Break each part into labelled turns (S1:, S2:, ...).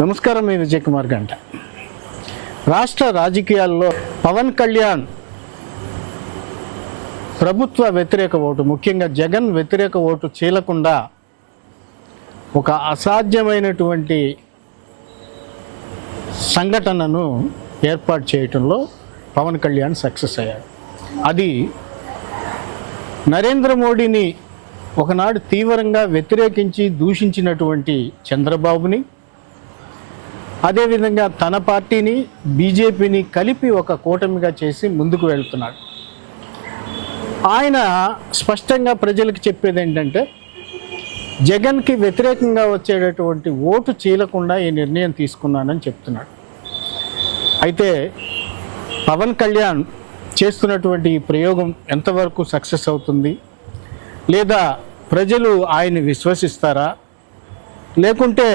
S1: నమస్కారం మీ విజయ్ కుమార్ గంట. రాష్ట్ర రాజకీయాల్లో పవన్ కళ్యాణ్ ప్రభుత్వ వ్యతిరేక ఓటు ముఖ్యంగా జగన్ వ్యతిరేక ఓటు చీలకుండా ఒక అసాధ్యమైనటువంటి సంఘటనను ఏర్పాటు చేయటంలో పవన్ కళ్యాణ్ సక్సెస్ అయ్యాడు. అది నరేంద్ర మోడీని ఒకనాడు తీవ్రంగా వ్యతిరేకించి దూషించినటువంటి చంద్రబాబుని అదేవిధంగా తన పార్టీని బీజేపీని కలిపి ఒక కూటమిగా చేసి ముందుకు వెళ్తున్నాడు. ఆయన స్పష్టంగా ప్రజలకు చెప్పేది ఏంటంటే జగన్కి వ్యతిరేకంగా వచ్చేటటువంటి ఓటు చీలకుండా ఈ నిర్ణయం తీసుకున్నానని చెప్తున్నాడు. అయితే పవన్ కళ్యాణ్ చేస్తున్నటువంటి ఈ ప్రయోగం ఎంతవరకు సక్సెస్ అవుతుంది? లేదా ప్రజలు ఆయన్ని విశ్వసిస్తారా? లేకుంటే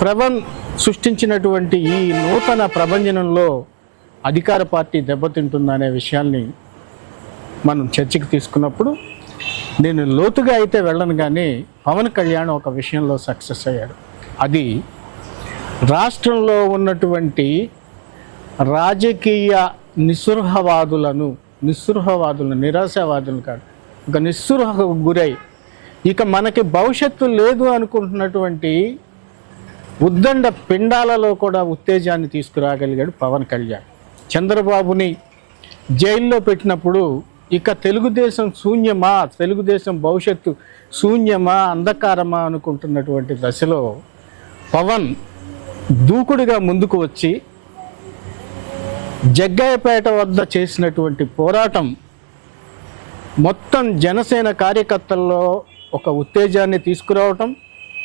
S1: ప్రవన్ సృష్టించినటువంటి ఈ నూతన ప్రభంజనంలో అధికార పార్టీ దెబ్బతింటుందనే విషయాల్ని మనం చర్చకి తీసుకున్నప్పుడు నేను లోతుగా అయితే వెళ్ళను కానీ పవన్ కళ్యాణ్ ఒక విషయంలో సక్సెస్ అయ్యాడు. అది రాష్ట్రంలో ఉన్నటువంటి రాజకీయ నిస్సృహవాదులను నిస్సృహవాదులను నిరాశావాదులను కాదు ఒక నిస్సృహకు గురై ఇక మనకి భవిష్యత్తు లేదు అనుకుంటున్నటువంటి ఉద్దండ పిండాలలో కూడా ఉత్తేజాన్ని తీసుకురాగలిగాడు పవన్ కళ్యాణ్. చంద్రబాబుని జైల్లో పెట్టినప్పుడు ఇక తెలుగుదేశం శూన్యమా తెలుగుదేశం భవిష్యత్తు శూన్యమా అంధకారమా అనుకుంటున్నటువంటి దశలో పవన్ దూకుడుగా ముందుకు వచ్చి జగ్గయ్యపేట వద్ద చేసినటువంటి పోరాటం మొత్తం జనసేన కార్యకర్తల్లో ఒక ఉత్తేజాన్ని తీసుకురావటం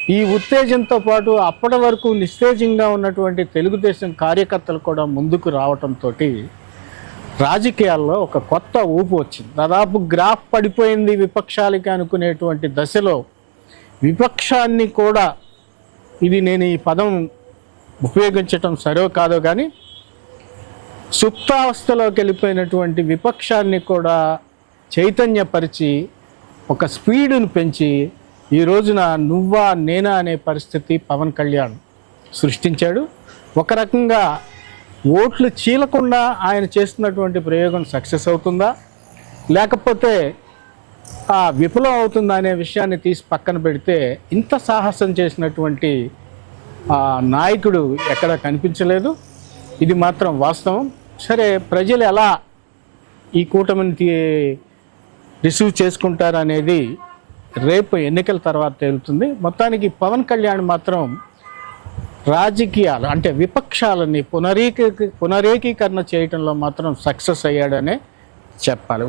S1: ఈ ఉత్తేజంతో పాటు అప్పటి వరకు నిస్తేజంగా ఉన్నటువంటి తెలుగుదేశం కార్యకర్తలు కూడా ముందుకు రావటంతో రాజకీయాల్లో ఒక కొత్త ఊపు వచ్చింది. దాదాపు గ్రాఫ్ పడిపోయింది విపక్షాలకి అనుకునేటువంటి దశలో విపక్షాన్ని కూడా ఇది నేను ఈ పదం ఉపయోగించటం సరే కాదో కానీ సుప్తావస్థలోకి వెళ్ళిపోయినటువంటి విపక్షాన్ని కూడా చైతన్యపరిచి ఒక స్పీడును పెంచి ఈ రోజున నువ్వా నేనా అనే పరిస్థితి పవన్ కళ్యాణ్ సృష్టించాడు. ఒక రకంగా ఓట్లు చీలకుండా ఆయన చేస్తున్నటువంటి ప్రయోగం సక్సెస్ అవుతుందా? లేకపోతే ఆ విఫలం అవుతుందా అనే విషయాన్ని తీసి పక్కన పెడితే ఇంత సాహసం చేసినటువంటి ఆ నాయకుడు ఎక్కడ కనిపించలేదు. ఇది మాత్రం వాస్తవం. సరే ప్రజలు ఎలా ఈ కూటమిని రిసీవ్ చేసుకుంటారు అనేది రేపు ఎన్నికల తర్వాత తేలుతుంది. మొత్తానికి పవన్ కళ్యాణ్ మాత్రం రాజకీయాలు అంటే విపక్షాలని పునరీకీ పునరేకీకరణ చేయటంలో మాత్రం సక్సెస్ అయ్యాడనే చెప్పాలి.